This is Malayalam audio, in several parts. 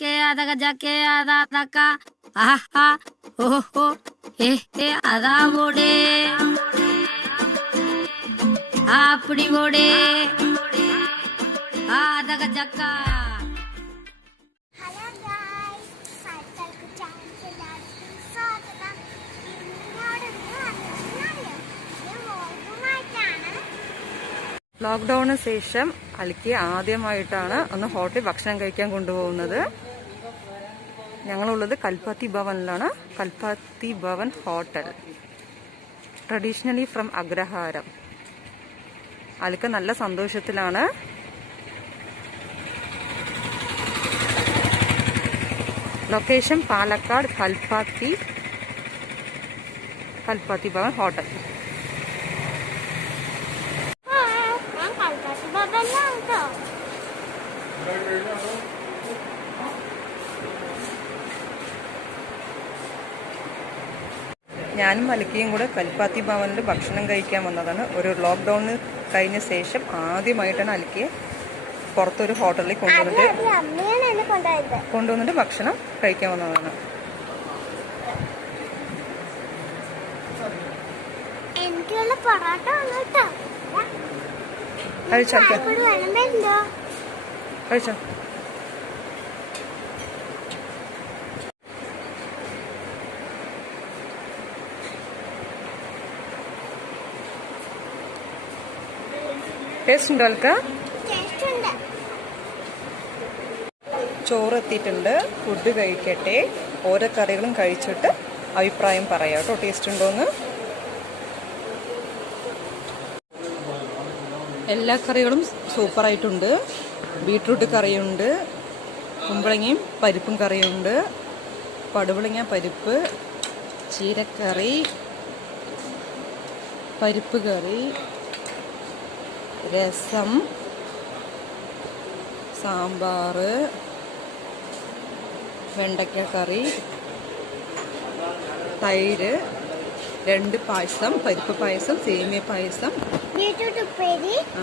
ജക്കെ അതക ജക്കെ അതക ആഹാ ഓഹോ അതാ ഓടേ அப்படி ஓடே அதக Jagga. Hello guys, cycle chance എല്ലാവർക്കും സ്വാഗതം. ലോക്ക്ഡൌണിന് ശേഷം അലിക്ക് ആദ്യമായിട്ടാണ് ഒന്ന് ഹോട്ടലിൽ ഭക്ഷണം കഴിക്കാൻ കൊണ്ടുപോകുന്നത്. ഞങ്ങളുള്ളത് കൽപ്പാത്തി ഭവനിലാണ്. Kalpathi Bhavan hotel, traditionally from agraharam. അലിക്ക് നല്ല സന്തോഷത്തിലാണ്. Location Palakkad Kalpathi Bhavan hotel. ഞാനും അലിക്കയും കൂടെ കൽപ്പാത്തി ഭവനിൽ ഭക്ഷണം കഴിക്കാൻ വന്നതാണ്. ഒരു ലോക്ക്ഡൌണിന് കഴിഞ്ഞ ശേഷം ആദ്യമായിട്ടാണ് അലിക്കയെ പുറത്തൊരു ഹോട്ടലിൽ കൊണ്ടുവന്നിട്ട് ഭക്ഷണം കഴിക്കാൻ വന്നതാണ്. കഴിച്ചോ കഴിച്ചോ. ടേസ്റ്റ് ഉണ്ടോ അൽക്ക? ചോറ് എത്തിയിട്ടുണ്ട്. ഫുഡ് കഴിക്കട്ടെ. ഓരോ കറികളും കഴിച്ചിട്ട് അഭിപ്രായം പറയാം കേട്ടോ, ടേസ്റ്റ് ഉണ്ടോന്ന്. എല്ലാ കറികളും സൂപ്പറായിട്ടുണ്ട്. ബീട്രൂട്ട് കറിയുണ്ട്, കുമ്പളങ്ങയും പരിപ്പും കറിയുണ്ട്, പടുവളങ്ങ പരിപ്പ്, ചീരക്കറി, പരിപ്പ് കറി, രസം, സാമ്പാർ, വെണ്ടയ്ക്ക കറി, തൈര്, 2 പായസം, പരിപ്പ് പായസം, സേമിയ പായസം,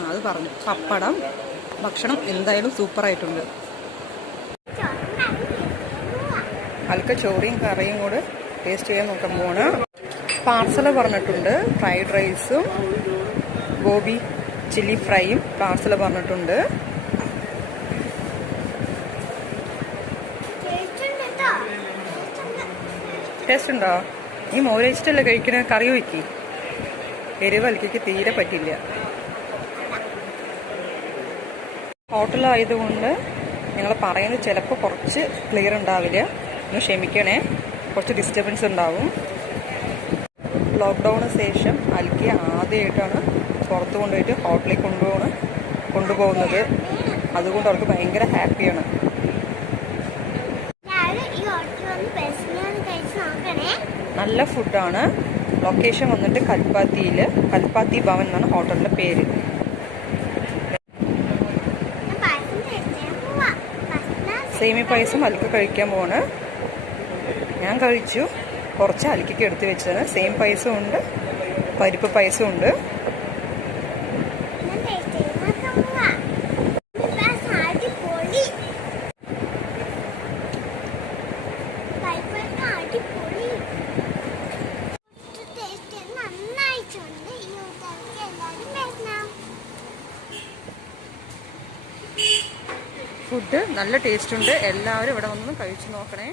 അത് പറഞ്ഞു, പപ്പടം. ഭക്ഷണം എന്തായാലും സൂപ്പറായിട്ടുണ്ട്. അൽക്ക ചോറിയും കറിയും കൂടെ ടേസ്റ്റ് ചെയ്യാൻ നോക്കാൻ പോവാണ്. പാർസൽ പറഞ്ഞിട്ടുണ്ട്. ഫ്രൈഡ് റൈസും ഗോബി ചില്ലി ഫ്രൈയും പാർസൽ പറഞ്ഞിട്ടുണ്ട്. ടേസ്റ്റ് ഉണ്ടോ? ഈ മോരയിച്ചിട്ടല്ലേ കഴിക്കണ? കറി വയ്ക്കി. എരിവ് അലിക്കയ്ക്ക് തീരെ പറ്റില്ല. ഹോട്ടലായതുകൊണ്ട് നിങ്ങൾ പറയുന്നത് ചിലപ്പോൾ കുറച്ച് ക്ലിയർ ഉണ്ടാവില്ല, ഒന്ന് ക്ഷമിക്കണേ. കുറച്ച് ഡിസ്റ്റർബൻസ് ഉണ്ടാവും. ലോക്ക്ഡൗണിന് ശേഷം അലിക്ക് ആദ്യമായിട്ടാണ് പുറത്ത് കൊണ്ടുപോയിട്ട് ഹോട്ടലിൽ കൊണ്ടുപോകുന്നത്. അതുകൊണ്ട് അവർക്ക് ഭയങ്കര ഹാപ്പിയാണ്. നല്ല ഫുഡാണ്. ലൊക്കേഷൻ വന്നിട്ട് കൽപ്പാത്തി ഭവൻ എന്നാണ് ഹോട്ടലിന്റെ പേര്. സേമിയ പായസം അലിക്ക് കഴിക്കാൻ പോവാണ്. ഞാൻ കഴിച്ചു. കുറച്ച് അലിക്കയ്ക്ക് എടുത്ത് വെച്ചതാണ്. സെയിം പായസം ഉണ്ട്, പരിപ്പ് പായസം ഉണ്ട്. ഫുഡ് നല്ല ടേസ്റ്റ് ഉണ്ട്. എല്ലാവരും ഇവിടെ വന്ന് കഴിച്ചു നോക്കണേ.